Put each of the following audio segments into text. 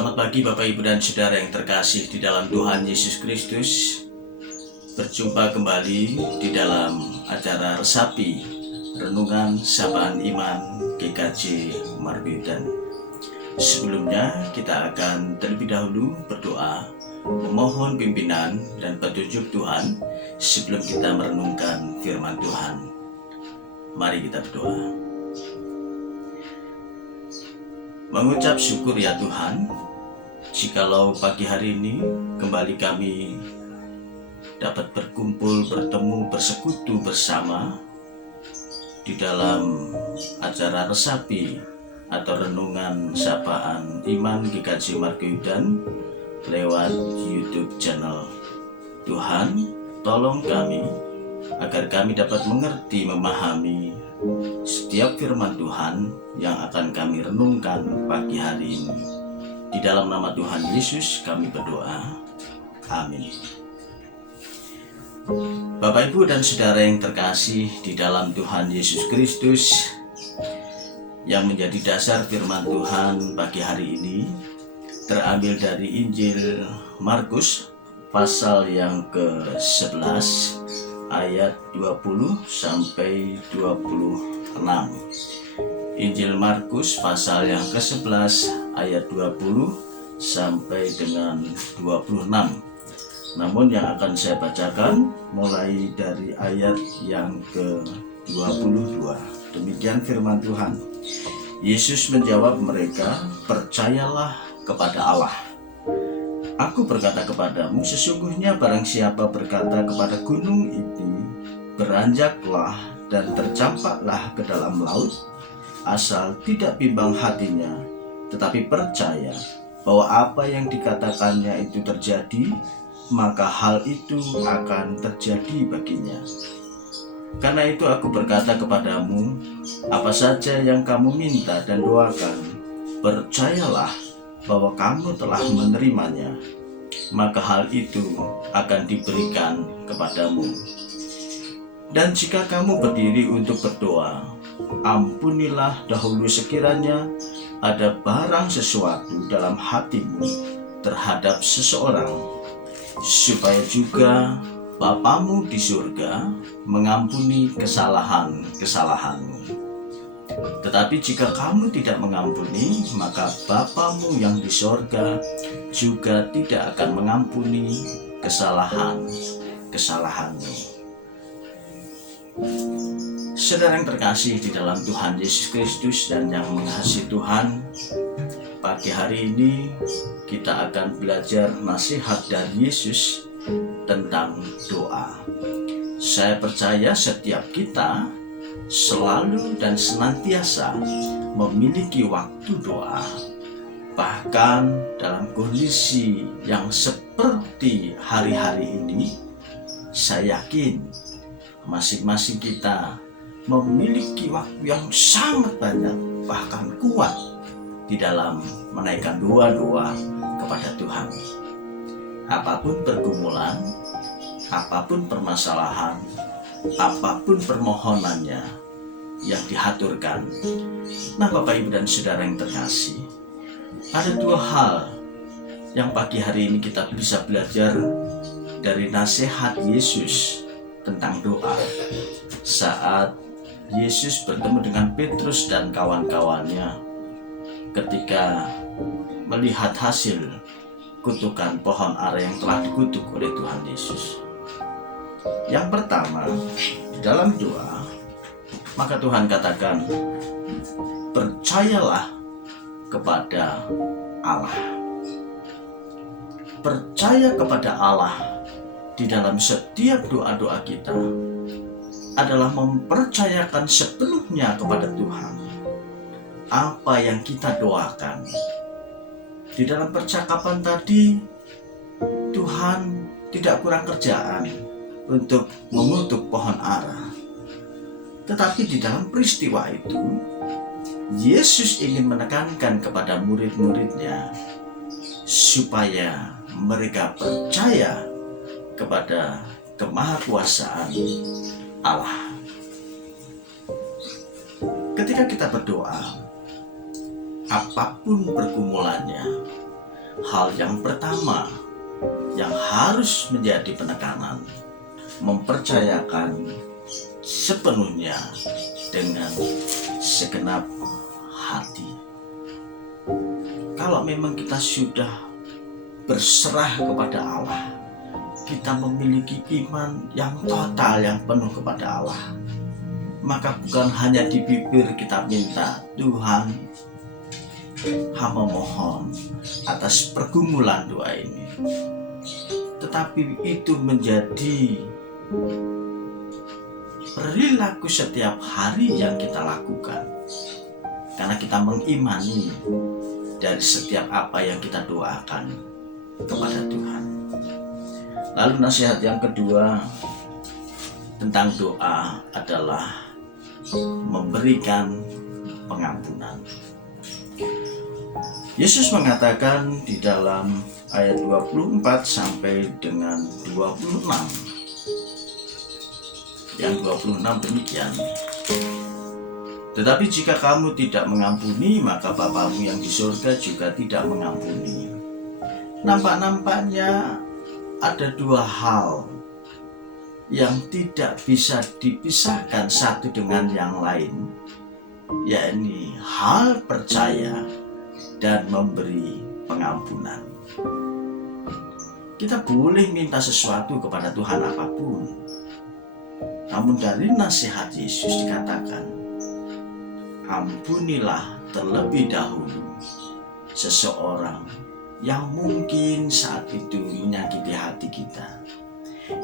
Selamat pagi Bapak Ibu dan Saudara yang terkasih di dalam Tuhan Yesus Kristus. Berjumpa kembali di dalam acara Resapi Renungan Sapaan Iman GKJ Margaudan. Sebelumnya kita akan terlebih dahulu berdoa memohon pimpinan dan petunjuk Tuhan sebelum kita merenungkan firman Tuhan. Mari kita berdoa. Mengucap syukur ya Tuhan, jikalau pagi hari ini kembali kami dapat berkumpul, bertemu, bersekutu bersama di dalam acara Resapi atau Renungan Sapaan Iman GKJ Margaudan lewat YouTube channel. Tuhan, tolong kami agar kami dapat mengerti, memahami setiap firman Tuhan yang akan kami renungkan pagi hari ini. Di dalam nama Tuhan Yesus kami berdoa. Amin. Bapak Ibu dan Saudara yang terkasih di dalam Tuhan Yesus Kristus, yang menjadi dasar firman Tuhan pagi hari ini terambil dari Injil Markus pasal yang ke-11 ayat 20 sampai 26. Injil Markus pasal yang ke-11 ayat 20 sampai dengan 26. Namun yang akan saya bacakan mulai dari ayat yang ke-22. Demikian firman Tuhan. Yesus menjawab mereka, "Percayalah kepada Allah. Aku berkata kepadamu, sesungguhnya barang siapa berkata kepada gunung ini, beranjaklah dan tercampaklah ke dalam laut, asal tidak bimbang hatinya, tetapi percaya bahwa apa yang dikatakannya itu terjadi, maka hal itu akan terjadi baginya. Karena itu aku berkata kepadamu, apa saja yang kamu minta dan doakan, percayalah bahwa kamu telah menerimanya, maka hal itu akan diberikan kepadamu. Dan jika kamu berdiri untuk berdoa, ampunilah dahulu sekiranya ada barang sesuatu dalam hatimu terhadap seseorang, supaya juga Bapamu di surga mengampuni kesalahan-kesalahanmu. Tetapi jika kamu tidak mengampuni, maka Bapamu yang di sorga juga tidak akan mengampuni kesalahan-kesalahanmu." Saudara yang terkasih di dalam Tuhan Yesus Kristus dan yang mengasihi Tuhan, pagi hari ini kita akan belajar nasihat dari Yesus tentang doa. Saya percaya setiap kita selalu dan senantiasa memiliki waktu doa. Bahkan dalam kondisi yang seperti hari-hari ini, saya yakin masing-masing kita memiliki waktu yang sangat banyak, bahkan kuat di dalam menaikkan doa-doa kepada Tuhan. Apapun pergumulan, apapun permasalahan, apapun permohonannya yang dihaturkan. Nah, Bapak Ibu dan Saudara yang terkasih, ada dua hal yang pagi hari ini kita bisa belajar dari nasihat Yesus tentang doa. Saat Yesus bertemu dengan Petrus dan kawan-kawannya ketika melihat hasil kutukan pohon ara yang telah dikutuk oleh Tuhan Yesus. Yang pertama, di dalam doa, maka Tuhan katakan, percayalah kepada Allah. Percaya kepada Allah di dalam setiap doa-doa kita adalah mempercayakan sepenuhnya kepada Tuhan apa yang kita doakan. Di dalam percakapan tadi, Tuhan tidak kurang kerjaan untuk mengutuk pohon ara. Tetapi di dalam peristiwa itu, Yesus ingin menekankan kepada murid-muridnya supaya mereka percaya kepada kemahakuasaan Allah. Ketika kita berdoa, apapun pergumulannya, hal yang pertama yang harus menjadi penekanan, mempercayakan sepenuhnya dengan segenap hati. Kalau memang kita sudah berserah kepada Allah, kita memiliki iman yang total, yang penuh kepada Allah, maka bukan hanya di bibir kita minta, Tuhan, hamba mohon atas pergumulan doa ini, tetapi itu menjadi perilaku setiap hari yang kita lakukan, karena kita mengimani dari setiap apa yang kita doakan kepada Tuhan. Lalu nasihat yang kedua tentang doa adalah memberikan pengampunan. Yesus mengatakan di dalam ayat 24 sampai dengan 26. Yang 26 demikian. Tetapi jika kamu tidak mengampuni, maka Bapamu yang di surga juga tidak mengampuni. Nampak-nampaknya ada dua hal yang tidak bisa dipisahkan satu dengan yang lain, yakni hal percaya dan memberi pengampunan. Kita boleh minta sesuatu kepada Tuhan apapun, namun dari nasihat Yesus dikatakan, ampunilah terlebih dahulu seseorang yang mungkin saat itu menyakiti hati kita,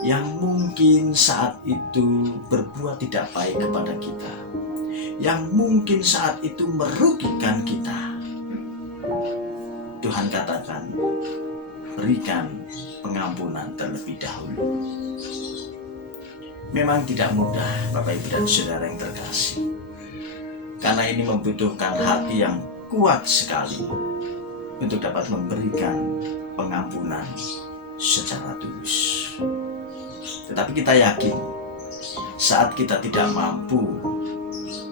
yang mungkin saat itu berbuat tidak baik kepada kita, yang mungkin saat itu merugikan kita. Tuhan katakan, berikan pengampunan terlebih dahulu. Memang tidak mudah, Bapak Ibu dan Saudara yang terkasih, karena ini membutuhkan hati yang kuat sekali untuk dapat memberikan pengampunan secara tulus. Tetapi kita yakin, saat kita tidak mampu,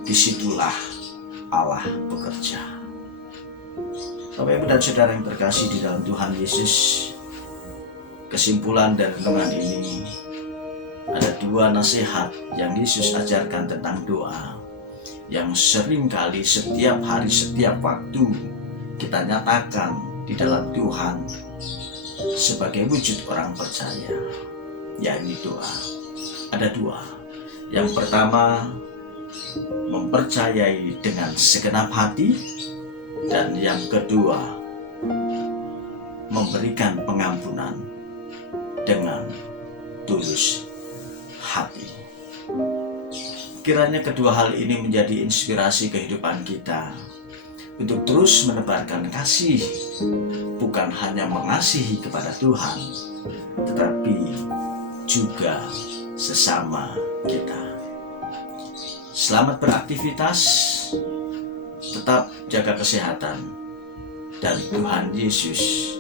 disitulah Allah bekerja. Bapak Ibu dan Saudara yang terkasih di dalam Tuhan Yesus, kesimpulan dari renungan ini, ada dua nasihat yang Yesus ajarkan tentang doa, yang seringkali setiap hari, setiap waktu kita nyatakan di dalam Tuhan sebagai wujud orang percaya, yakni doa. Ada dua. Yang pertama, mempercayai dengan segenap hati, dan yang kedua, memberikan pengampunan dengan tulus hati. Kiranya kedua hal ini menjadi inspirasi kehidupan kita untuk terus menebarkan kasih, bukan hanya mengasihi kepada Tuhan, tetapi juga sesama kita. Selamat beraktivitas, tetap jaga kesehatan, dan Tuhan Yesus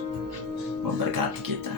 memberkati kita.